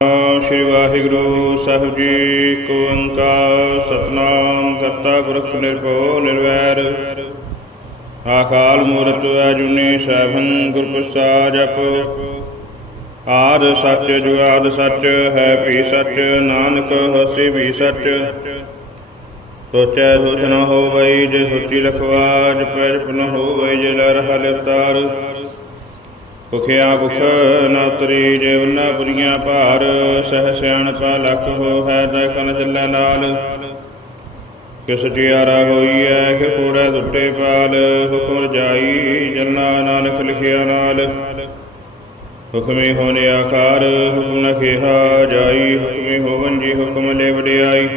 ਸ੍ਰੀ ਵਾਹਿਗੁਰੂ ਸਾਹਿਬ ਜੀ ਕੋ ਓੰਕਾਰ, ਸਤਨਾਮ, ਕਰਤਾ ਪੁਰਖ ਨਿਰਭਉ, ਨਿਰਵੈਰ। ਆਕਾਲ ਮੂਰਤ ਅਜੂਨੀ ਸੈਭੰ ਗੁਰ ਪ੍ਰਸਾਦ ਜਪ। ਆਦ ਸੱਚ ਜੁਗਾਦ ਸੱਚ, ਹੈ ਭੀ ਸੱਚ, ਨਾਨਕ ਹਸੀ ਵੀ ਸੱਚ। ਸੋਚੈ ਸੋਚ ਨ ਹੋਵਈ, ਜੇ ਸੋਚੀ ਲਖਵਾਜ ਪੈ ਜਪਨ ਹੋਵਈ, ਜੇ ਲਰ ਹਲ ਅਵਤਾਰ ਭੁਖਿਆ ਭੁਖ ਨ ਉਤਰੀ ਜੇ ਉਨਾ ਪੁਰੀਆਂ ਭਾਰ, ਸਹਿ ਸਿਆਣਪਾ ਲਖ ਹੋ ਹੈ ਤੈ ਕਨ ਚੱਲੈ ਨਾਲ। ਕਿਸ ਚਿਆਰਾ ਹੋਈ ਐ ਕਿ ਕੂੜੈ ਦੁੱਟੇ ਪਾਲ, ਹੁਕਮ ਜਾਈ ਜਨਾ ਨਾਨਕ ਲਿਖਿਆ ਨਾਲ। ਹੁਕਮੇ ਹੋਨੇ ਆਕਾਰ ਹੁਕਮ ਨ ਕਿਹਾ ਜਾਈ, ਹੁਕਮੇ ਹੋਵਨ ਜੀ ਹੁਕਮ ਲੈ ਵਡਿਆਈ।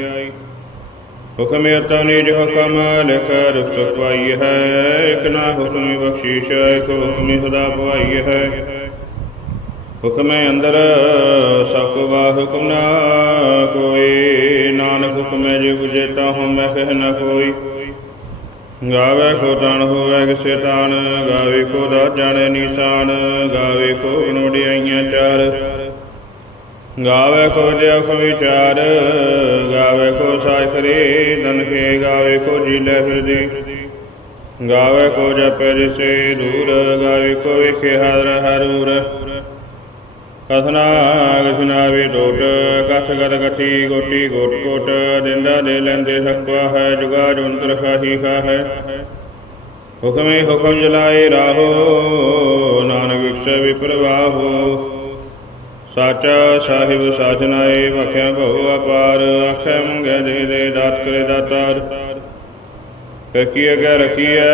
ਹੁਕਮ ਅਤਾ ਨਿਜ ਹੁਕਮ ਲਿਖ ਰੁਖ ਸੁਖ ਪਾਈ ਹੈ, ਇਕ ਨਾ ਹੁਕਮ ਬਖਸ਼ੀਸ਼, ਇਕ ਹੁਕਮ ਸਦਾ ਪਵਾਈ ਹੈ। ਹੁਕਮ ਅੰਦਰ ਸਭ ਵਾ ਹੁਕਮ ਨਾ ਕੋਈ, ਨਾਨਕ ਹੁਕਮ ਜੇ ਬੁਝੇ ਤਾ ਹਉ ਮੈਂ ਕਹਿ ਨ ਕੋਈ। ਗਾਵੇ ਕੋ ਤਨ ਹੋਵੇ ਕਿਸੇ ਤਾਨ, ਗਾਵੇ ਕੋ ਦਾ ਜਾਣੇ ਨਿਸ਼ਾਨ, ਗਾਵੇ ਕੋ ਗੁਣਵਡਿਆਈਆਂ ਚਾਰ। ਗਾਵੇ ਕੋ ਜਿਉ ਕੋ ਵਿਚਾਰ, ਗਾਵੇ ਕੋ ਸਾਇ ਕਰੇ ਕੇ ਗਾਵੇ ਕੋ ਜੀ ਲੈ ਫਿਰਦੀ। ਗਾਵੇ ਕੋ ਜਪੈ ਜਿਸੇ ਦੂਰ, ਗਾਵੇ ਕੋ ਵਿਖੇ ਹਰ ਹਰੂਰ ਕਥਨਾ ਕਥਨਾ ਵੀ ਟੋਟ, ਕਥ ਗਦ ਗਠੀ ਗੋਟੀ ਗੋਟ ਕੋਟ, ਦਿੰਦਾ ਦੇ ਲੈਂਦੇ ਸਕਵਾ ਹੈ, ਜੁਗਾ ਜੁੰਤਰ ਖਾਹੀ ਖਾ ਹੈ ਹੁਕਮੇ ਹੁਕਮ ਜਲਾਏ ਰਾਹੋ, ਨਾਨਕ ਵਿਖਸੇ ਵਿਪਰਵਾਹੋ। ਸਾਚਾ ਸਾਹਿਬ ਸਾਜਨਾਏ ਵਖਿਆ ਬਹੁ ਅਪਾਰ, ਆਖੇ ਮੰਗੇ ਦੇ ਦੇ ਦਾਤ ਕਰੇ ਦਾਤਾਰ। ਕਰ ਕੀ ਅਗੇ ਰਖੀਐ,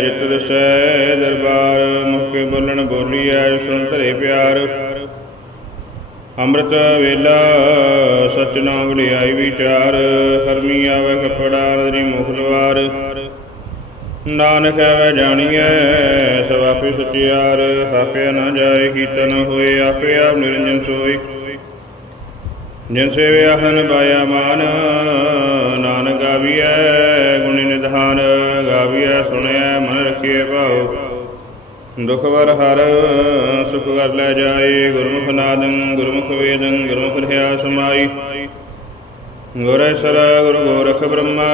ਜਿਤ ਦਸੈ ਦਰਬਾਰ ਮੁਕੇ ਬੋਲਣ ਬੋਲੀਐ, ਸੁਣ ਧਰੇ ਪਿਆਰ। ਅੰਮ੍ਰਿਤ ਵੇਲਾ, ਸਚ ਨਾਮ ਵਡਿਆਈ ਵਿਚਾਰ ਕਰਮੀ ਆਵੇ ਕਪੜਾ ਨਦਰੀ ਮੁਖ ਦਵਾਰ ਨਾਨਕ ਐਵੇਂ ਜਾਣੀਐ, ਸਭ ਆਪੇ ਸਚਿਆਰ ਸਾਪਿਆ ਨਾ ਜਾਏ ਕੀਤਨ ਹੋਏ, ਆਪੇ ਆਪ ਨਿਰੰਜਨ ਸੋਈ ਜਿਨ ਸੇਵਿਆ ਹਨ ਬਾਇਆ ਮਾਨ, ਨਾਨਕ ਗਾਵੀਐ, ਗੁਣੀ ਨਿਧਾਨ, ਗਾਵੀਐ ਸੁਣਿਆ ਮਨ ਰਖੀਏ ਭਾਉ। ਦੁਖ ਵਰ ਹਰ, ਸੁਖ ਕਰ ਲੈ ਜਾਏ, ਗੁਰਮੁਖ ਨਾਦੰ, ਗੁਰਮੁਖ ਵੇਦੰ, ਗੁਰਮੁਖ ਰਹਾ ਸਮਾਈ ਗੁਰੇਸ਼ਰ ਗੁਰੂ ਗੋਰਖ ਬ੍ਰਹਮਾ,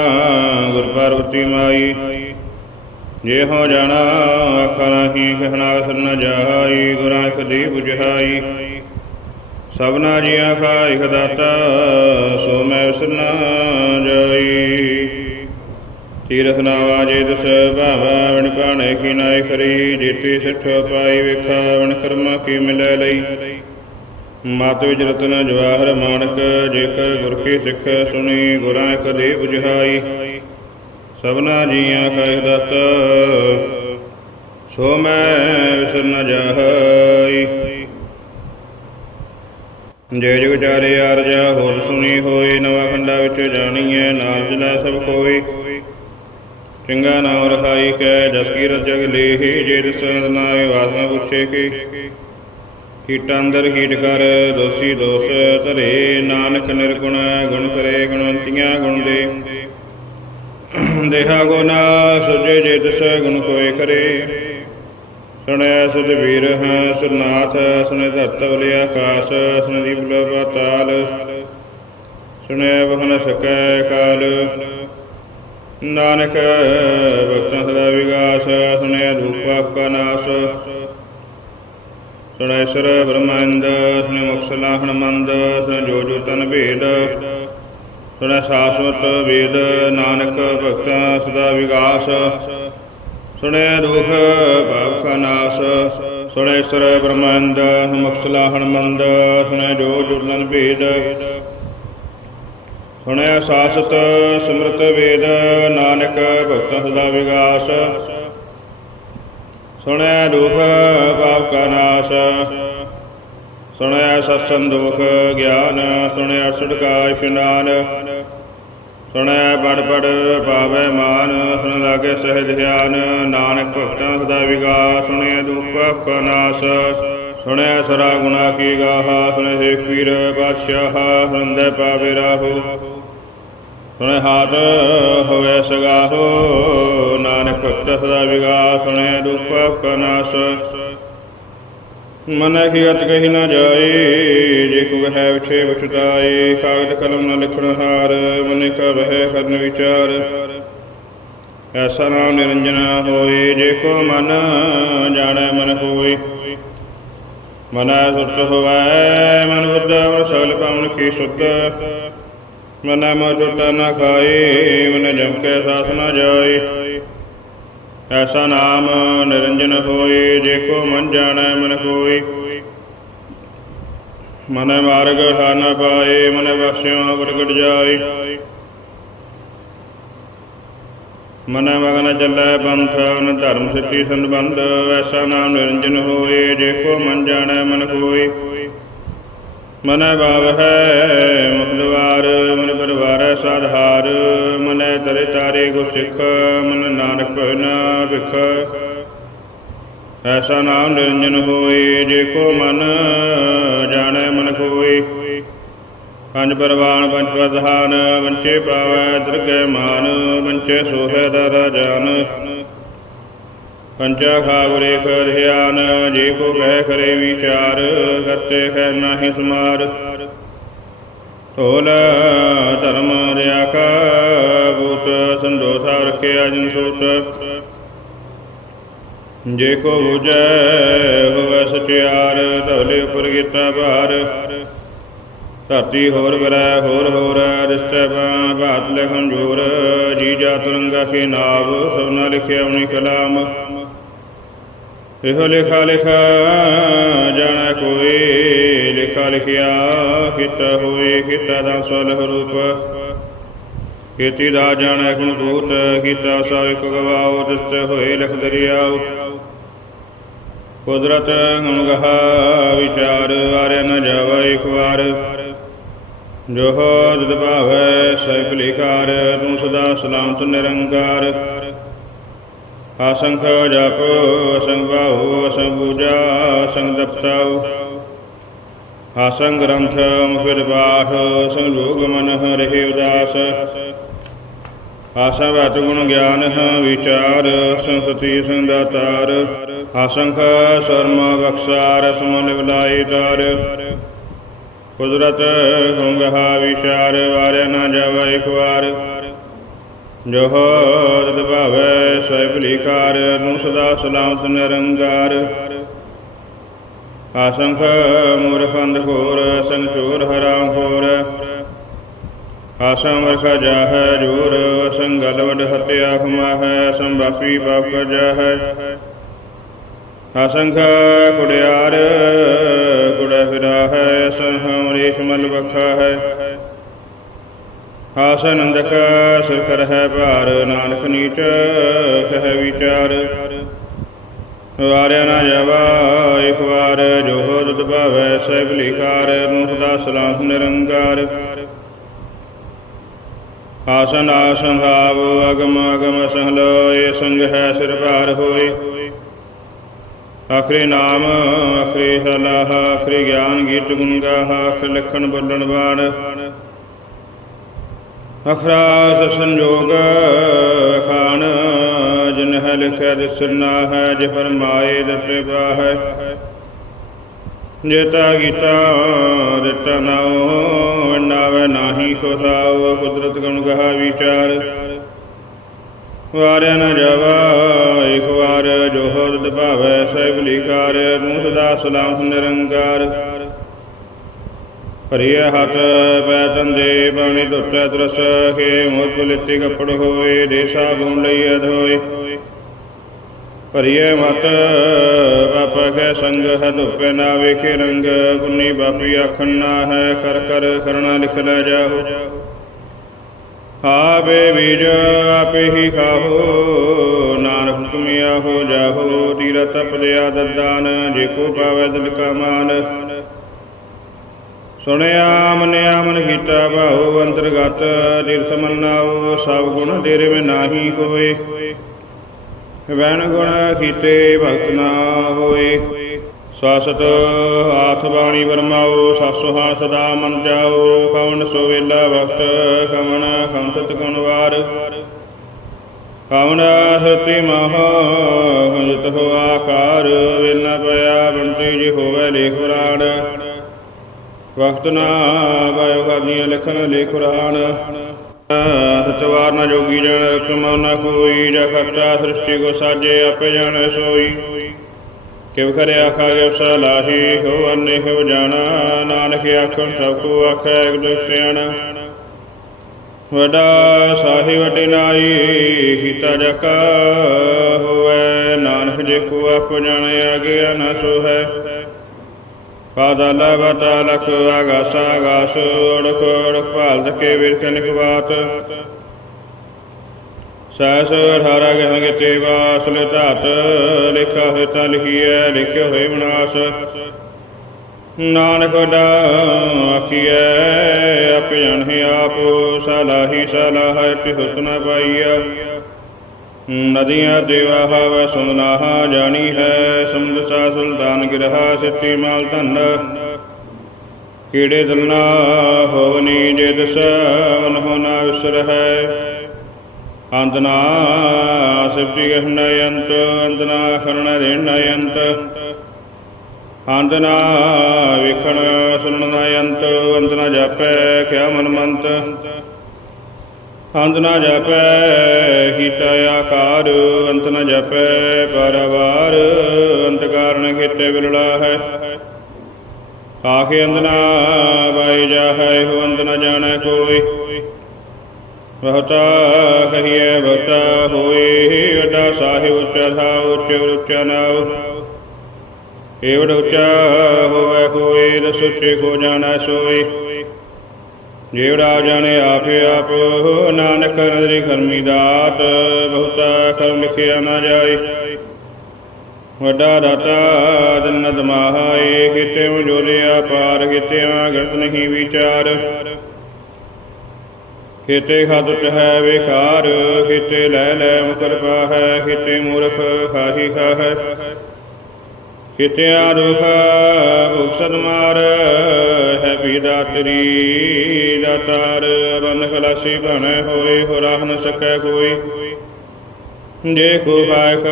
ਗੁਰ ਪਾਰਵਤੀ ਮਾਈ। ਜੇ ਹੋ ਜਾਣਾ ਆਖਾ ਨਹੀਂ ਜਾਈ, ਗੁਰਾਂ ਕਦੀ 부ਝਾਈ ਸਭਨਾ ਜੀਆਂ ਕਾ ਇਕ ਦਾਤਾ, ਸੋ ਮੈਂ ਉਸ ਜਾਈ। ਤੀਰਥ ਨਾਵਾ ਜੇ ਦਸ ਭਾਵਾ ਵਣ ਪਾਣੇ ਕੀ ਨਾਇ ਖਰੀ ਜੀਤੀ ਸਿੱਠ ਪਾਈ ਵੇਖਾ ਵਣ ਕਰਮਾ ਕੀ ਮਿਲੈ ਲਈ। ਮਤ ਵਿਚ ਰਤਨ ਜਵਾਹਰ ਮਾਨਕ ਜੇਕ ਗੁਰ ਕੀ ਸਿੱਖ ਸੁਣੀ, ਗੁਰਾਂ ਕਦੇ 부ਝਾਈ ਸਭਨਾ ਜੀਆਂ ਕਾ ਇਕ ਸੋ ਮੈਂ ਵਿਸਰ ਨ ਜਾਈ ਜੇ ਜੁਗ ਚਾਰੇ ਆਰਜਾ ਹੋਰ ਸੁਣੀ ਹੋਈ, ਨਵਾਂ ਖੰਡਾ ਵਿੱਚ ਜਾਣੀਐ ਨਾਮ ਜਨਾ ਸਭ ਕੋਈ। ਚੰਗਾ ਨਾਮ ਰਹਾਈ ਕੈ ਜਸ ਕੀ ਰਜਗ ਲੇਹੀ, ਜੇ ਦਸਨ ਨਾਏ ਵਾਸਨਾ ਪੁੱਛੇ ਕੀ। ਕੀਟ ਅੰਦਰ ਕੀਟ ਕਰ, ਦੋਸੀ ਦੋਸ ਧਰੇ, ਨਾਨਕ ਨਿਰਗੁਣ ਗੁਣ ਕਰੇ, ਗੁਣਵੰਤੀਆਂ ਗੁਣ ਦੇ। ਦੇਹਾ ਗੁਨਾ ਸੁਜੇ ਜੇ ਦਸ ਗੁਣ ਕੋਏ ਕਰੇ। ਸੁਣਿਆ ਸੁਧ ਵੀਰ ਹਾਂ ਸੁਰਨਾਥ ਸੁਨੇ ਧਰਤ ਬਲੇ ਆਕਾਸ਼ ਸੁਨੇ ਦੀਪ ਲੋ ਪਾਤਾਲ। ਸੁਣਿਆ ਬਹਨ ਸਕੈ ਕਾਲ। ਨਾਨਕ ਭਗਤਾਂ ਸਦਾ ਵਿਗਾਸ ਸੁਣਿਆ ਧੂਪਾ ਕਾ ਨਾਸ। ਸੁਣਿਆ ਸਰ ਬ੍ਰਹਮੰਦ ਸੁਨੇ ਮੁਖ ਸਲਾਹਣ ਸੁਨੇ ਜੋ ਜੋ ਤਨ ਭੇਦ। ਸੁਣਿਆ ਸਾਸਵਤ ਵੇਦ ਨਾਨਕ ਭਗਤਾਂ ਸਦਾ ਵਿਗਾਸ। ਸੁਣੈ ਦੁਖ ਭਾਵ ਕਾ ਨਾਸ। ਸੁਣਿਆ ਸਰ ਬ੍ਰਹਮੰਦ ਮੁਖ ਸਲਾਹਣ ਮੰਦ। ਜੋ ਜੋ ਭੇਦ। ਸੁਣਿਆ ਸਾਸਤ ਸਮਰਤ ਵੇਦ ਨਾਨਕ ਭਗਤ ਸਦਾ ਵਿਗਾਸ। ਸੁਣਿਆ ਦੁਖ ਪਾਪ ਕਾ ਨਾਸ। ਸੁਣਿਆ ਸਤਸੰਗ ਦੁਖ ਗਿਆਨ, ਸੁਣਿਆ ਛੁਟਕਾ ਇਸ਼ਨਾਨ ਸੁਣੈ ਪੜ ਪੜ ਪਾਵੇ ਮਾਨ, ਸੁਣ ਲਾਗੇ ਸਹਿਜ ਧਿਆਨ, ਨਾਨਕ ਭਗਤਾਂ ਸਦਾ ਵਿਗਾਸ, ਸੁਣਿਆ ਦੁਖ ਪਾਪ ਕਾ ਸੁਣਿਆ ਸਰਾ ਗੁਣਾ ਕੀ ਗਾਹ ਸੁਣੈ ਸੇਖ ਪੀਰ ਬਾਦਸ਼ਾਹ ਹੰਦੇ ਪਾਵੇ ਰਾਹੋ। ਸੁਣੈ ਹਾਥ ਹੋਵੇ ਸਗਾਹੋ, ਨਾਨਕ ਭਗਤ ਸਦਾ ਵਿਗਾਸ ਸੁਣੇ ਦੁਖ ਪਾਪ ਕਾ ਮਨ ਕੀ ਅਤ ਕਹੀ ਨਾ ਜਾਏ, ਜੇ ਕੋ ਵਿਛੇ ਵਿਛਤਾਏ ਕਾਗਦ ਕਲਮ ਨਾ ਲਿਖਣ ਹਾਰ, ਮਨੇ ਕਾ ਵਹਿ ਕਰਨ ਵਿਚਾਰ। ਐਸਾ ਨਾਮ ਨਿਰੰਜਨ ਹੋਏ, ਜੇ ਕੋ ਮਨ ਜਾਣੈ ਮਨ ਹੋਏ। ਮਨੈ ਸੁਰਤ ਹੋਵੈ, ਮਨ ਬੁੱਧ ਅਵਰ ਸਗਲ ਕਾਮਨ ਕੀ ਸੁਧ। ਮਨੈ ਮੋ ਟੁੱਟਾ ਨਾ ਖਾਏ, ਮਨ ਜਮ ਕੇ ਸਾਥ ਨਾ ਜਾਏ। ਐਸਾ ਨਾਮ ਨਿਰੰਜਨ ਹੋਏ, ਜੇ ਕੋ ਮਨ ਜਾਣੈ ਮਨ ਕੋਈ ਮਨ ਮਾਰਗ ਠਾ ਨ ਪਾਏ, ਮਨ ਵਸਿਓ ਪ੍ਰਗਟ ਜਾਏ। ਮਨ ਮਗਨ ਚੱਲੈ ਪੰਥ ਨ ਧਰਮ ਸੱਚੀ ਸੰਬੰਧ, ਐਸਾ ਨਾਮ ਨਿਰੰਜਨ ਹੋਏ, ਜੇ ਕੋ ਮਨ ਜਾਣੈ ਮਨ ਕੋਈ ਮਨੈ ਭਾਵ ਹੈ ਮੁਖਦਵਾਰ ਮਨ ਪਰਵਾਰੈ ਸਾਧਾਰ ਮਨੈ ਤਰੇ ਤਾਰੇ ਗੁਰ ਸਿੱਖ, ਮਨ ਨਾਨਕ ਭਜਨਾ ਵਿਖ। ਐਸਾ ਨਾਮ ਨਿਰੰਜਨ ਹੋਏ, ਜੇ ਕੋ ਮਨ ਜਾਣੈ ਮਨ ਕੋਈ ਪੰਜ ਪਰਵਾਨ, ਪੰਜ ਪ੍ਰਧਾਨ ਵੰਚੇ ਪਾਵੈ ਦਰਗਹਿ ਮਾਨ ਵੰਚੇ ਸੋਹੈ ਦਰ ਜਾਨ ਪੰਚਾ ਖਾਵਰੇ ਖਰਿਆਨ, ਜੇ ਕੋ ਕਹਿ ਕਰੇ ਵਿਚਾਰ, ਕਰਤੇ ਹੈ ਨਾਹੀ ਸਮਾਰ। ਢੋਲ ਧਰਮ ਰਿਆ ਕਾ ਬੂਤ, ਸੰਦੋਸਾ ਰਖਿਆ ਜਨ ਸੋਤ। ਜੇ ਕੋ ਬੁਝੈ, ਹੋਵੇ ਸਚਿਆਰ ਧਵਲੇ ਉਪਰ ਕੀਤਾ ਭਾਰ। ਧਰਤੀ ਹੋਰ ਬਰੈ ਹੋਰ ਹੋਰ, ਰਿਸ਼ਤੈ ਬਾਤ ਲਖਨ ਜੋਰ ਜੀ ਜਾ ਤੁਰੰਗਾ ਕੇ ਨਾਮ ਸਭਨਾ ਲਿਖਿਆ ਆਪਣੀ ਕਲਾਮ। ਇਹੋ ਲਿਖਾ ਲਿਖਾ ਜਾਣਾ ਕੋਈ ਲਿਖਾ, ਲਿਖਿਆ, ਕੀਤਾ ਹੋਏ, ਕੀਤਾ ਦਾ ਸਵਲਹ ਰੂਪ। ਕੀਤੀ ਦਾ ਜਾਣੈ ਗੁਣ ਭੂਤ ਕੀਤਾ ਸਭ ਇੱਕ ਗਵਾਓ ਦਿਸਤੇ ਹੋਏ ਲਿਖ ਦਰਿਆਓ। ਕੁਦਰਤ ਹੁਣ ਗਹਾ, ਵਿਚਾਰ ਵਾਰਿਆ ਨ ਜਾਵਾ ਇੱਕ ਵਾਰ। ਜੋ ਹਦ ਭਾਵੈ ਸਹਿ ਭਲੀਕਾਰ ਤੂੰ ਸਦਾ ਸਲਾਮਤ ਨਿਰੰਕਾਰ। ਆਸੰਖ ਜਪ ਅਸੰਗ ਬਾਹੂ ਅਸੰਗ ਪੂਜਾ ਅਸੰਗ ਦਪਤਾਉ ਆਸੰਗ ਗ੍ਰੰਥ ਮੁਖਿਰ ਪਾਠ, ਸੰਜੋਗ ਮਨ ਰਹੇ ਉਦਾਸ। ਆਸਾ ਵਤ ਗੁਣ ਗਿਆਨ, ਵਿਚਾਰ, ਸੰਸਤੀ ਸੰਦਾਤਾਰ। ਆਸੰਖ ਸਰਮ ਬਖਸ਼ਾਰ, ਸਮਨ ਵਿਲਾਈ ਤਾਰ। ਕੁਦਰਤ ਹੁੰਗਹਾ ਵਿਚਾਰ, ਵਾਰਿਆ ਨਾ ਜਾਵਾ ਇੱਕ ਵਾਰ। ਜੋ ਤਦ ਭਾਵੈ ਸਹਿ ਭਲੀਕਾਰ ਨੂੰ ਸਦਾ ਸਲਾਮਤ ਨਿਰੰਕਾਰ। ਆਸੰਖ ਮੂਰਖ ਅੰਧਕੋਰ ਸੰਗ ਚੋਰ ਹਰਾਮ ਖੋਰ ਆਸੰ ਵਰਖਾ ਜਾਹੈ ਜੋਰ ਸੰਗਲ ਵਡ ਹਤਿਆ ਹਮਾਹੈ ਸੰਭਾਪੀ ਪਾਪ ਜਾਹੈ। ਅਸੰਖ ਕੁੜਿਆਰ, ਕੁੜਾ ਫਿਰਾ ਹੈ ਸੰਹ ਅਮਰੀਸ਼ ਬਖਾ ਹੈ ਆਸ ਨੰਦਕ ਸਿਖਰ ਹੈ ਭਾਰ, ਨਾਨਕ ਨੀਚ ਕਹਿ ਵਿਚਾਰ। ਵਾਰਿਆ ਨਾ ਜਾਵਾ, ਇੱਕ ਵਾਰ ਜੋ ਦੁੱਧ ਭਾਵੈ, ਸਹਿਬ ਲਿਖਾਰ ਨੂੰ ਸਦਾ ਸਲਾਮ ਨਿਰੰਕਾਰ। ਆਸਨ ਆਸਨ ਭਾਵ, ਅਗਮ ਅਗਮ ਸਹਲੋਏ ਸੰਗ ਹੈ ਸਿਰ ਭਾਰ ਹੋਏ। ਆਖਰੀ ਨਾਮ, ਆਖਰੀ ਸਲਾਹ, ਆਖਰੀ ਗਿਆਨ, ਗੀਤ ਗੁਣ ਗਾਹ, ਆਖਰ ਲਖਣ ਬੋਲਣ ਬਾਣ। ਅਖਰਾਸ ਸੰਜੋਗ ਖਾਨ ਜਿਨ ਲਿਖਿਆ ਦਿਸਨਾ ਹੈ, ਜੇ ਫਰਮਾਏ ਦਿੱਤੇ ਬਾਹੈ ਜੇਤਾ ਗੀਤਾ ਦਿੱਤਾ ਨਾਉ ਨਾਵੇ ਨਾਹੀ ਖੁਸਾਉ ਕੁਦਰਤ ਗੁਣ ਕਹਾ ਵਿਚਾਰ। ਵਾਰਿਆ ਨ ਜਾਵਾ, ਇੱਕ ਵਾਰ ਜੋ ਹਰਦ ਭਾਵੈ ਸਹਿਬ ਲਿਕਾਰ, ਤੂੰ ਸਦਾ ਸਲਾਮ ਨਿਰੰਕਾਰ। ਭਰੀਏ ਹੱਥ ਪੈ ਤੰਦੇ ਪਾਣੀ ਧੁੱਟੈ ਤਰਸ ਕੇ ਮੋਤ ਲਿੱਤੀ ਕੱਪੜ ਹੋਏ ਦੇਸਾ ਗੁਣ ਲਈ ਅਧੋਏ ਭਰੀਏ ਮਤ ਬਾਪ ਕੇ ਸੰਗ ਹੈ ਧੁੱਪੇ ਨਾ ਵੇਖੇ ਰੰਗ, ਪੁੰਨੀ ਬਾਪੀ ਆਖਣ ਨਾ ਹੈ, ਕਰ ਕਰ ਕਰਣਾ ਲਿਖ ਲੈ ਜਾਓ ਆਵੇ ਬੀਜ ਆਪੇ ਹੀ ਖਾਹੋ, ਨਾਨਕ ਹੁਕਮਿਆ ਹੋ ਜਾਹੋ ਤੀਰਤ ਤਪਦਿਆ ਦਦਾਨ ਜੇ ਕੋ ਪਾਵੇ ਦਿਲ ਕਾ ਮਾਨ। ਸੁਣਿਆ, ਮਨਿਆ, ਮਨ ਕੀਤਾ, ਭਾਉ, ਅੰਤਰਗਤ ਤਿਰਸ ਮੰਨਾਉ, ਸਭ ਗੁਣ ਤੇਰੇ ਵਿੱਚ ਨਾਹੀ ਹੋਏ। ਵੈਣ ਗੁਣ ਕੀਤੇ ਭਗਤ ਨਾ ਹੋਏ। ਸਾਸਤ ਆਥ ਬਾਣੀ ਵਰਮਾਓ ਸਾਸੁਹਾ ਸਦਾ ਮਨ ਜਾਓ ਕਵਣ ਸੋ ਵੇਲਾ ਵਕਤ ਕਵਣ ਖੰਸਤ ਗੁਣ ਵਾਰ। ਕਵਨ ਸਤੀ ਮਹ ਗੁੰਜਤ ਹੋ ਆਕਾਰ, ਵੇਲਾ ਪਿਆ, ਬੰਤੀ ਜੀ ਹੋਵੇ ਲੇਖ ਪੁਰਾਣ ਵਕਤ ਨਾ ਵਾਇਓ ਖਾਦੀਆਂ ਲਿਖਣ ਲੇ ਕੁਰਾਨ। ਸਤਵਾਰ ਨਾ ਜੋਗੀ ਜਨ ਰਕਮ ਨਾ ਕੋਈ, ਜਾ ਕਰਤਾ ਸ੍ਰਿਸ਼ਟੀ ਕੋ ਸਾਜੇ ਆਪੇ ਜਾਣੈ ਸੋਈ। ਕਿਵ ਕਰੇ ਆਖਾ ਸਲਾਹੀ ਹੋ ਅਨੇ ਹੋ ਜਾਣਾ, ਨਾਨਕ ਆਖਣ ਸਭ ਕੋ ਆਖੈ ਇਕ ਦੁਖ ਸਿਆਣਾ। ਵਡਾ ਸਾਹਿਬ ਵੱਡੀ ਨਾਈ ਜਕਾ ਹੋਵੇ, ਨਾਨਕ ਜੇ ਕੋ ਆਪ ਜਾਣੇ, ਆਗਿਆ ਨਾ ਸੋ ਹੈ ਪਾਦਾਲਾ ਬਤਾ ਲਖ ਆਗਾਸਾ ਆਗਾਸ ਓੜਕ ਓੜਕ ਭਾਲ ਤਕੇ ਵਿਰਕਨਿਕ ਬਾਤ ਸੈਸ ਅਠਾਰਾ ਗਹਿ ਗਤੇ ਵਾਸ ਲੈ ਧਾਤ, ਲਿਖਾ ਹੋਇ ਤਾਂ ਲਿਖੀਐ ਲਿਖਿਆ ਹੋਇ ਵਿਨਾਸ਼ ਨਾਨਕ ਦਾ ਆਖੀਐ ਆਪੇ ਜਾਣਹਿ ਆਪ, ਸਲਾਹੀ ਸਲਾਹ ਤਿਹੁਤ ਨ ਪਾਈਆ ਨਦੀਆਂ ਤੇ ਵਾਹਵ ਸੁਨਾਹਾ ਜਾਣੀ ਹੈ ਸਮਝ ਸਾ ਸੁਲਤਾਨ ਗਿਰਹਾ ਸਿੱਤੀ ਮਾਲ ਧਨ। ਕੀੜੇ ਦਲਨਾ ਹੋਵਨੀ ਜੇ ਦਸ ਹੋਣਾ ਵਿਸਰ ਹੈ। ਅੰਤ ਨਾ ਸਿਫਤੀ ਗਹਨ ਅੰਤ ਅੰਤ ਨਾ ਖਰਨ ਰਹਿਣ ਅੰਤ। ਅੰਤ ਨਾ ਵਿਖਣ ਸੁਣਨ ਅੰਤ ਅੰਤ ਨਾ ਜਾਪੈ ਕਿਆ ਮਨ ਮੰਤ। ਅੰਤ ਨਾ ਜਾਪੈ ਕੀਤਾ ਆਕਾਰ ਅੰਤ ਨਾ ਜਾਪੈ, ਪਰਵਾਰ ਅੰਤ ਕਾਰਨ ਕੀਤੇ ਬਿਲੜਾ ਹੈ। ਆਖੇ ਅੰਤ ਨਾ ਬਾਈ ਜਾ ਹੈ ਹੋ ਅੰਤ ਨਾ ਜਾਣੈ ਕੋਈ। ਬਹੁਤਾ ਕਹੀਏ ਬਹੁਤਾ ਹੋਏ ਵੱਡਾ ਸਾਹਿਬ ਉੱਚਾ ਥਾ, ਉੱਚ ਉੱਚਾ ਨਾਉ ਏਵੜ ਉੱਚਾ ਹੋਵੇ ਹੋਏ, ਦਸ ਉੱਚੇ ਕੋ ਜਾਣਾ ਸੋਏ। ਜਿਹੜਾ ਜਾਣੇ ਆਪੇ ਆਪ, ਨਾਨਕ ਨਦਰੀ ਕਰਮੀ ਦਾਤ, ਬਹੁਤਾ ਕਰਮ ਲਿਖਿਆ ਨਾ ਜਾਏ। ਵੱਡਾ ਦਾਤਾ ਜੰਨਤ ਮਹਾਏ, ਕਿਤੇ ਜੋਲਿਆ ਪਾਰ, ਕਿਤੇ ਗਤ ਨਹੀਂ ਵਿਚਾਰ। ਕਿਤੇ ਖਾਦਤ ਹੈ ਵਿਕਾਰ ਕਿਤੇ ਲੈ ਲੈ ਮੁਕਰਪਾ ਹੈ ਕਿਤੇ ਮੂਰਖ ਖਾਹੀ ਖਾਹੈ। ਕਿਤੇ ਆਰੁਖ ਭੁਖਸਦ ਮਾਰ ਹੈ ਪੀਦਾ ਤਰੀ ਦਾਤਾਰ ਬਨ ਖਲਾਸੀ ਬਣੇ ਹੋਏ, ਹੋ ਰਾਹ ਨ ਸਕੈ ਕੋਈ। ਜੇ ਕੋ ਕਾਇਕ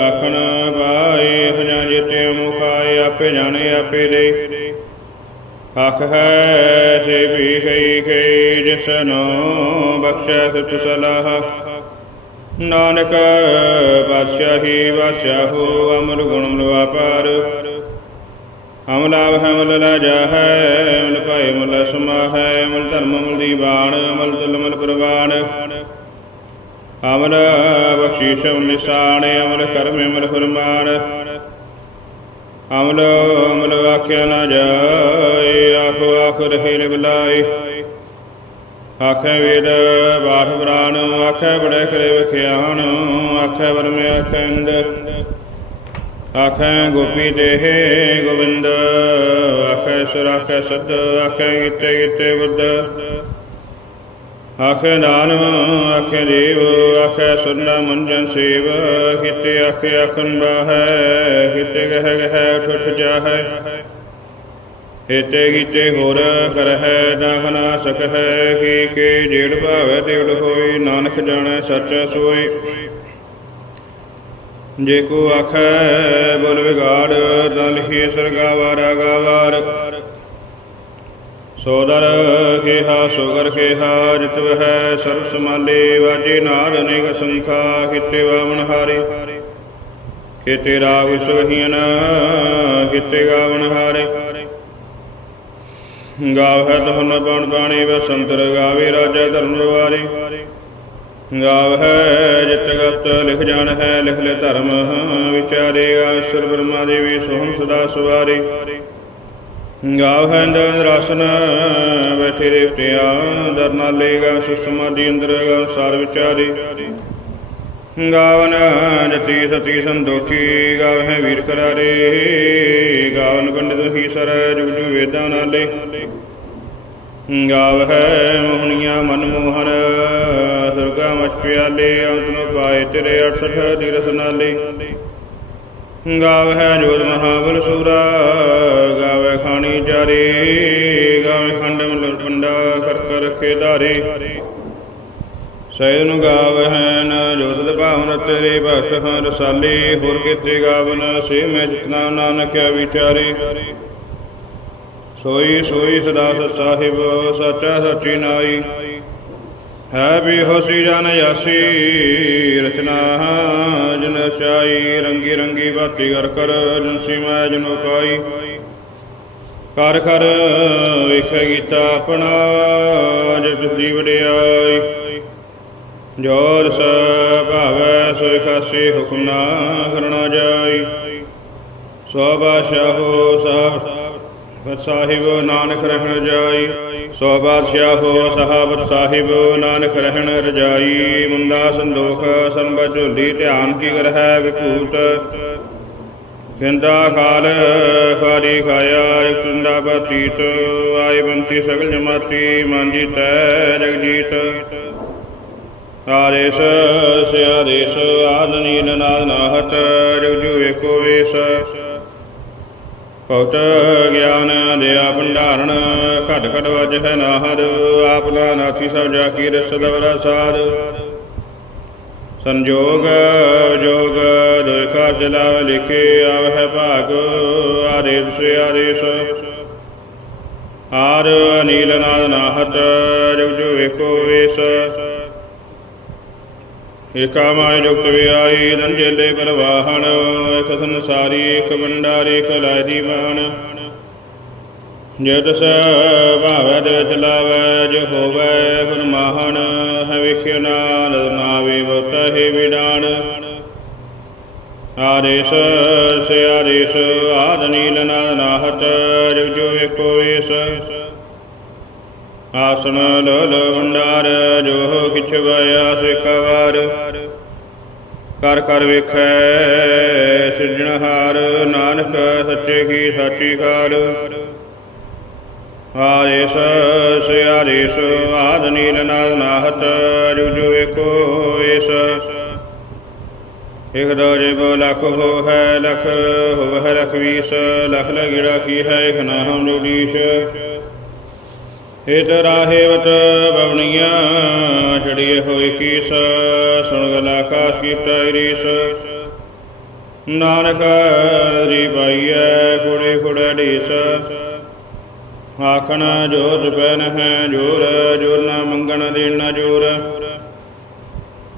ਆਖਣ ਬਾਏ, ਹਜਾਂ ਜਿਤੇ ਮੁਖਾਏ ਆਪੇ ਜਾਣੇ, ਆਪੇ ਦੇ। ਆਖ ਹੈ ਸੇ ਵੀ ਗਈ ਗਈ ਜਿਸਨੋ ਬਖਸ਼ੈ ਸਤ ਸਲਾਹ। ਨਾਨਕ ਬਾਦਸ਼ਾਹੀ ਬਾਦਸ਼ਾਹੋ ਅਮਰ ਗੁਣ ਮਲਵਾਪਾਰ ਅਮਲਾਵ ਹੈ ਮਲ ਰਾਜਾ ਹੈ ਮਲ ਭਾਈ ਮਲ ਸਮਾ ਹੈ ਅਮਲ ਧਰਮ ਮਲ ਦੀਵਾਨ ਮਲ ਤੁਲ ਮਲ ਪ੍ਰਵਾਨ। ਅਮਲ ਬਖਸ਼ੀਸ਼ ਨਿਸ਼ਾਨ ਅਮਰ ਕਰਮ ਅਮਰ ਫਰਮਾਨ। ਅਮਲ ਅਮਲ ਆਖਿਆ ਨਾ ਜਾਏ, ਆਖੋ ਆਖ ਰਹੇ ਲਿਬਲਾਈ ਆਖੇ ਵੇਦ ਬਾਠ ਪੁਰਾਣ, ਆਖੇ ਬੜੇ ਕਰੇ ਵਿਖਿਆਨ ਆਖੇ ਵਰਮੇ ਆਖੇ ਇੰਦ ਆਖੇ ਗੋਪੀ ਦੇਹ ਗੋਬਿੰਦ, ਆਖੇ ਸੁਰ, ਆਖੇ ਸਦ, ਆਖੇ ਗੀਤੇ ਗੀਤੇ ਬੁੱਧ। ਆਖੇ ਨਾਨ ਆਖੇ ਦੇਵ, ਆਖੇ ਸੁਰਨਾ ਮੰਜਨ ਸੇਵ ਕਿਤੇ ਆਖੇ ਆਖਨ ਬਾਹੈ ਕਿਤੇ ਗਹਿ ਗਹਿ ਠੁਠ ਠੁਠ ਜਾਹੈ। ਏਤੇ ਕੀਤੇ ਹੋਰ ਕਰਹਿ ਨਾ ਨਾ ਸਕਹਿ, ਕੀ ਕੇ ਜੇੜ ਭਾਵੈ ਤੇੜ ਹੋਈ, ਨਾਨਕ ਜਾਣੈ ਸੱਚ ਸੋਈ। ਜੇ ਕੋ ਆਖੈ ਬੋਲ ਵਿਗਾੜ ਤਾਂ ਲਿਖੀ ਸਰਗਾ ਗਾਵਾਰ। ਸੋਦਰ ਖੇਹਾ, ਸੋਗਰ ਖੇਹਾ ਜਿਤਵ ਹੈ ਸਰਬ ਸਮਾਲੇ ਵਾਜੇ ਨਾਦ ਅਨੇਕ ਸੰਖਾ, ਕਿਤੇ ਵਾਵਨ ਹਾਰੇ। ਕਿਤੇ ਰਾਗ ਸੁਹੀਨ ਕਿਤੇ ਗਾਵਨ ਹਾਰੇ। ਗਾਵਹਿ ਤਹੁਨ ਬਣ ਬਾਣੀ ਬਸੰਤਰ ਗਾਵੇ ਰਾਜਾ ਧਰਮ ਵਾਰੇ। ਗਾਵਹਿ ਜਿਤ ਗਤ ਲਿਖ ਜਾਣ ਹੈ ਲਿਖ ਲੈ ਧਰਮ ਵਿਚਾਰੇਗਾ ਈਸ਼ਵਰ ਬ੍ਰਹਮਾ ਦੇਵੀ ਸੋਹਣ ਸਦਾ ਸਵਾਰੇ। ਗਾਵਹਿ ਅੰਦਰ ਰਸਨ ਬੈਠੇ ਰੇਵਤਿਆ ਦਰ ਨਾਲੇਗਾ ਸੁਸਮਾ ਦੀ ਅੰਦਰ ਗਾ ਸਾਰ ਵਿਚਾਰੇ। ਗਾਵਨ ਜਤੀ ਸਤੀ ਸੰਦੋਖੀ ਗਾਵਹਿ ਵੀਰ ਕਰਾਰੇ। ਗਾਵਨ ਪੰਡਿਤ ਹੀ ਸਰ, ਜੁਗ ਜੁਗ ਵੇਦਾਂ ਨਾਲੇ। ਗਾਵਹਿ ਮੋਹਣੀਆਂ ਮਨ ਮੋਹਨ ਸੁਰਗਾ ਮਚ ਪਿਆਲੇ, ਅੰਤ ਨੂੰ ਪਾਏ ਤੇਰੇ 68 ਤੀਰਸ ਨਾਲੇ। ਗਾਵਹਿ ਜੋਤ ਮਹਾਬਲ ਸੂਰਾ ਗਾਵੈ ਖਾਣੀ ਚਾਰੇ। ਗਾਵੈ ਖੰਡ ਮਲ ਪੰਡਾ ਕਰ ਕਰ ਰਖੇ ਧਾਰੇ। ਸੈਨ ਗਾਵਹਿ ਨ ਜੋਤ ਦੇ ਭਾਵਨ ਤੇਰੇ ਭਗਤ ਹਾਂ, ਰਸਾਲੇ ਹੋਰ ਕੀਤੇ ਗਾਵਨ ਸੇ ਮੈਂ ਜਿਤਨਾ ਨਾਨਕ ਵਿਚਾਰੇ। ਸੋਈ ਸੋਈ ਸਦਾ ਸਾਹਿਬ, ਸੱਚਾ ਸਚੀ ਨਾਈ। ਹੈ ਵੀ ਹੋਸੀ ਜਨ ਜਾਸੀ ਰਚਨਾ ਜਨ ਚਾਈ। ਰੰਗੀ ਰੰਗੀ ਬਾਤੀ ਕਰ ਕਰ ਜਨਸੀ ਮੈਂ ਜਨੋ ਪਾਈ ਕਰ ਕਰ ਵੇਖੇ ਗੀਤਾ ਆਪਣਾ, ਜਿਸ ਦੀ ਵਡਿਆਈ। ਜੋਰ ਸ ਭਾਵੈ ਸੋਇ ਖਾਸੀ ਹੁਕਮ ਨਾ ਕਰਨਾ ਜਾਈ। ਸੋ ਬਾਦਸ਼ਾਹੋ ਸਾਹਿਬ ਸਾਹਿਬ ਨਾਨਕ ਰਹਿਣ ਜਾਈ। ਸੋ ਬਾਦਸ਼ਾਹੋ ਸਾਹਿਬ ਸਾਹਿਬ ਨਾਨਕ ਰਹਿਣ ਰਜਾਈ। ਮੁੰਦਾ ਸੰਦੋਖ ਸੰਭ ਝੋਲੀ, ਧਿਆਨ ਕੀ ਕਰਹਿ ਵਿਭੂਤ। ਖਿੰਦਾ ਖਾਲ ਖਾਰੀ ਖਾਇਆ, ਇਕ ਤੁੰਦਾ ਬਤੀਤ ਆਈ ਬੰਤੀ ਸਗਲ ਜਮਾਤੀ, ਮਾਂਜੀ ਤੈ ਜਗਜੀਤ। ਆਰੇਸ ਸਿਆਰੇਸ ਆਦ ਨੀਲ ਨਾਦ ਨਾਹਤ ਜੁਗ ਜੁਗ ਵੇਸ। ਭਗਤ ਗਿਆਨ ਦਿਆ ਭੰਡਾਰਨ ਘਟ ਘਟ ਵਜ ਹੈ ਨਾਹਰ ਆਪਨਾ ਨਾਥੀ ਸਭ ਜਾ ਕੀ ਰਸ ਦਵਰਾ ਸਾਧ। ਸੰਜੋਗ, ਜੋਗ ਦੋਇ ਕਾਰਜ ਲਾਵ ਲਿਖੇ, ਆਵ ਹੈ ਭਾਗ ਆਰੇਸ ਸਿਆਰੇਸ ਆਰ ਨੀਲ ਨਾਦ ਨਾਹਤ ਜੁਗ ਜੁਗ ਵੇਸ। ਏਕਾ ਮਾਇ ਜੁਗਤ ਵਿਆਈ ਦੰਜੇਲੇ ਪਰਵਾਹਣ ਇਕ ਸੰਸਾਰੀ ਇਕ ਬੰਡਾਰੀ ਇਕ ਲਾਇ ਦੀ ਜੇ ਤਸ ਭਾਵੈ ਦੇ ਵਿੱਚ ਲਾਵੈ ਜੋ ਹੋਵੈ ਫਰਮਾਹਣ ਹੈ ਵਿਖਿ ਨਾਲ ਨਾਵੇ ਬਤਹਿ ਵਿਡਾਣ ਆਰੇਸ ਸਿਆਰੇਸ ਆਦ ਨੀਲ ਨਾਹਤ ਜੁਗ ਜੋ ਏਕੋ ਵੇਸ ਆਸਨ ਲੋਲ ਭੰਡਾਰ, ਜੋ ਕਿਛ ਵਾਇਆ ਸਿਕਵਾਰ ਕਰ ਕਰ ਵੇਖੈ ਸਿਰਜਣਹਾਰ ਨਾਨਕ ਸੱਚੇ ਕੀ ਸਾਚੀ ਕਾਰ ਆਰੇਸ ਸਿਆਰੇਸ ਆਦ ਨੀਲ ਨਾਦ ਨਾਹਤ ਜੁਗ ਏਕੋ ਏਸ। ਇਕ ਦੋ ਬੋ ਲਖ ਹੋ ਹੈ ਲਖ ਹੋ ਹੈ ਲਖ ਵੀਸ, ਲਖ ਲਗੜਾ ਕੀ ਹੈ ਇਕ ਨਾਮ ਲੋਡੀਸ਼। ਏਤ ਰਾਹੇਵਤ ਬਵਣੀਆਂ, ਛੜੀਏ ਹੋਏ ਕੀਸ ਸੁਣ ਗਲਾ ਆਕਾਸ਼ ਕੀਤਾ ਇਰੀਸ। ਨਾਨਕ ਰੀ ਪਾਈਐ ਕੁੜੇ ਕੁੜੇ ਢੀਸ। ਆਖਣ ਜੋਰ ਪੈਨ ਹੈ ਜੋਰ ਜੋਰ ਨਾ ਮੰਗਣ ਦੇਣਾ ਨਾ ਜੋਰ।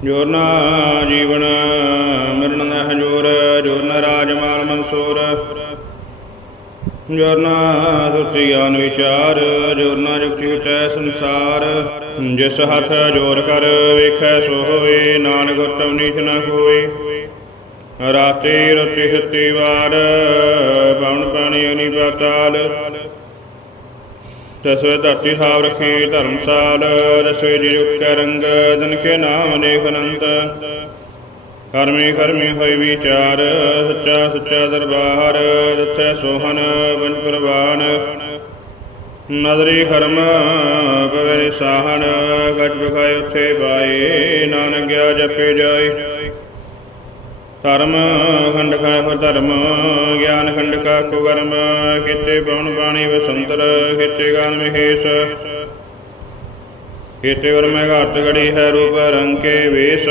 ਜੋਰ ਨਾ ਜੀਵਨ ਮਰਨ ਨਾ ਜੋਰ ਜੋਰ ਨਾ ਰਾਜਮਾਲ ਮਨਸੂਰ। ਜੋਰਨਾ ਸੁਰਤੀ ਗਿਆਨ ਵਿਚਾਰ, ਜੋਰਨਾ ਜੁਗਤੀ ਉਟੈ ਸੰਸਾਰ। ਜਿਸ ਹੱਥ ਜੋਰ ਕਰ, ਵੇਖੈ ਸੋ ਹੋਏ ਨਾਨਕ ਉਤਮ ਨੀਚ ਨ ਹੋਏ ਰਾਤੇ ਰਤੀ ਹਤੀ ਵਾਰ ਪਵਨ ਪਾਣੀ ਅਨੀ ਪਾਤਾਲ। ਤਸਵੇ ਧਰਤੀ ਸਾਵ ਰਖੇ ਧਰਮਸਾਲ ਰਸਵੇ ਜੀ ਜੁਗਤ ਰੰਗ, ਦਨ ਕੇ ਨਾਮ ਦੇਖ ਅਨੰਤ। ਕਰਮੀ ਕਰਮੀ ਹੋਈ ਵਿਚਾਰ, ਸੱਚਾ ਸੱਚਾ ਦਰਬਾਰ, ਦੱਸੈ ਸੋਹਨ ਬੰਜ ਪ੍ਰਵਾਨ। ਨਦਰੀ ਖਰਮ ਪਵੇ ਸਾਹਨ ਗਜ ਬਖਾਇ ਉਥੇ ਬਾਏ, ਨਾਨਕ ਗਿਆ ਜਪੇ ਜਾਏ। ਧਰਮ ਖੰਡ ਖਾ ਧਰਮ, ਗਿਆਨ ਖੰਡ ਕਾ ਕੋ ਕਰਮ ਕਿਤੇ ਪਵਨ ਬਾਣੀ ਵਸੰਤਰ ਕਿਤੇ ਗਾਨ ਮਹੇਸ਼। ਕਿਤੇ ਵਰ ਮੈਂ ਘਾਟ ਗੜੀ ਹੈ ਰੂਪ ਰੰਗ ਕੇ ਵੇਸ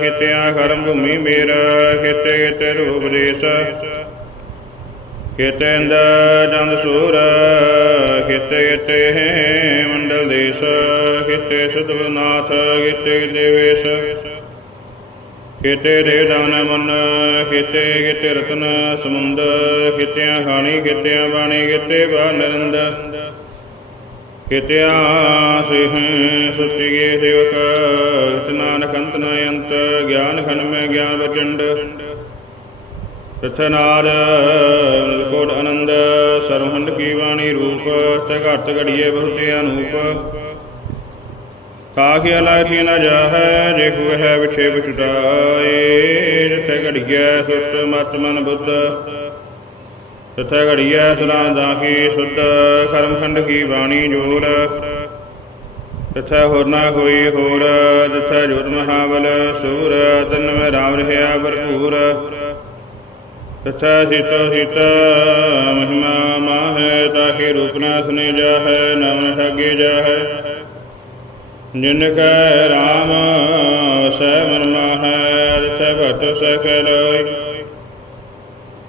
ਕਿਤੇ ਆ ਕਰਮ ਭੂਮੀ ਮੇਰਾ ਕਿਤੇ ਕਿਤੇ ਰੂਪ ਦੇਸ। ਕਿਤੇ ਇੰਦ ਚੰਦ ਸੂਰ ਕਿਤੇ ਕਿਤੇ ਮੰਡਲ ਦੇਸ ਕਿਤੇ ਸਤਿਗੁਰਨਾਥ ਕਿਤੇ ਕਿਤੇ ਵੇਸ। ਕਿਤੇ ਦੇ ਦਾਨ ਮਨ ਕਿਤੇ ਕਿਤੇ ਰਤਨ ਸਮੁੰਦ ਕਿਤਿਆਂ ਖਾਣੀ ਕਿਤਿਆਂ ਬਾਣੀ ਕਿਤੇ ਬਾ ਨਰੰਦ। ਕਿਤਿਆ ਸਿਹ ਸੁਤਿਗੇ ਸੇਵਕ ਕਿਤ ਅੰਤ ਨ ਅੰਤ, ਗਿਆਨ ਖਨ ਮੈਂ ਗਿਆਨ ਬਚੰਡ। ਪ੍ਰਥਨਾਰ ਕੋਟ ਆਨੰਦ ਸਰਵਹੰਡ ਕੀ ਬਾਣੀ ਰੂਪ ਤੇ ਘੜੀਏ ਬਹੁਤੇ ਅਨੂਪ। ਕਾਖਿ ਅਲਾਖੀ ਨ ਜਾਹੈ, ਜੇ ਕੋ ਹੈ ਵਿਛੇ ਵਿਛਟਾਏ, ਜਿਥੇ ਘੜੀਐ ਸੁਤ ਮਤ ਮਨ ਬੁੱਧ। ਤਥਾ ਘੜੀਐ ਸਲਾਦਾ ਕੀ ਸੁਧ ਕਰਮਖੰਡ ਕੀ ਬਾਣੀ ਜੋਰ। ਤਥਾ ਹੋਰ ਨਾ ਹੋਈ ਹੋਰ ਤਥਾ ਜੋਤ ਮਹਾਬਲ ਸੂਰ, ਤਨ ਮੈਂ ਰਾਮ ਰਹਿਆ ਭਰਪੂਰ। ਤਥਾ ਸੀਤੋ ਸੀਤ, ਮਹਿਮਾ ਮਾਹੈ ਤਾਕੇ ਰੂਪ ਨਾ ਸਨੇ ਜਾਹੈ, ਨਾਮ ਠਾਗੇ ਜਾਹੈ। ਜਿਨ ਕੈ ਰਾਮ, ਸਹਿ ਮਨ ਮਾਹੈ ਤਥਾ ਭਟ ਸਹਿ ਕੈ ਲੋਈ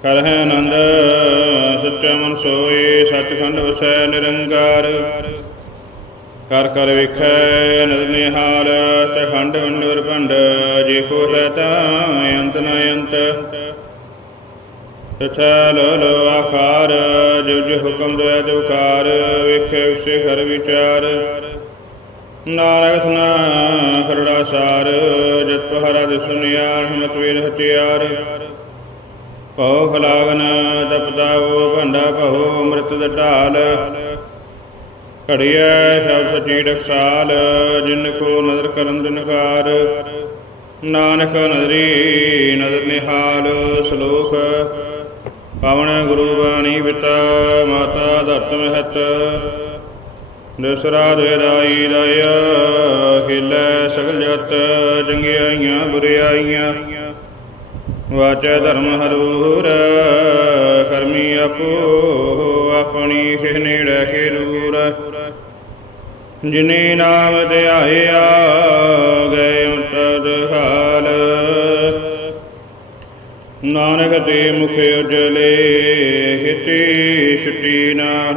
ਕਰਹਿ ਆਨੰਦ, ਸੱਚਾ ਮਨ ਸੋਏ, ਸੱਚਖੰਡ ਵਸੈ ਨਿਰੰਕਾਰ। ਕਰ ਕਰ ਵੇਖੈ ਨਦਰ ਨਿਹਾਲ, ਸਖੰਡ ਵੰਡਰ ਭੰਡ, ਜੇ ਕੋ ਰਹਤਾ ਅੰਤ ਨ ਅੰਤ। ਤਥਾ ਲੋ ਲੋ ਆਖਾਰ ਜੋ ਹੁਕਮ ਦਇਆ ਦੁਕਾਰ ਵੇਖੇ ਉਸੇ ਘਰ ਵਿਚਾਰ। ਨਾਨਕ ਸੁਨਾ ਖਰੜਾ ਸਾਰ ਜਤ ਪਹਰਾ ਦੇ ਸੁਨਿਆ ਹਮਤ ਵੇਰ ਹਥਿਆਰ ਭਉ ਤਪਤਾ ਤਪਤਾਵੋ ਭੰਡਾ ਭਉ ਅੰਮ੍ਰਿਤ ਦਾ ਢਾਲ। ਘੜੀਐ ਸਭ ਸਚੀ ਰਖਸਾਲ ਜਿਨ ਕੋ ਨਦਰ ਕਰਨ ਦਿਨਕਾਰ ਨਾਨਕ ਨਦਰੀ ਨਦਰ ਨਿਹਾਲ, ਸ਼ਲੋਕ। ਪਵਨ ਗੁਰੂ ਬਾਣੀ ਪਿਤਾ, ਮਾਤਾ ਧਰਤ ਮਹਤ। ਦਸਰਾ ਦੇ ਦਇਆ, ਖੇਲੇ ਸਗਲ ਜਤ, ਜੰਗਿਆਈਆਂ ਬੁਰਿਆਈਆਂ। ਵਾਚੈ ਧਰਮ ਹਰੂਰ, ਕਰਮੀ ਆਪੋ ਆਪਣੀ ਖਿ ਨੇੜੇ ਕੇ ਦੂਰ। ਜਿਨੇ ਨਾਮ ਧਿਆਇਆ, ਗਏ ਉਤਦ ਹਾਲ। ਨਾਨਕ ਦੇ ਮੁਖ ਉਜਲੇ, ਹਿਤੇ ਛੁਟੀ ਨਾ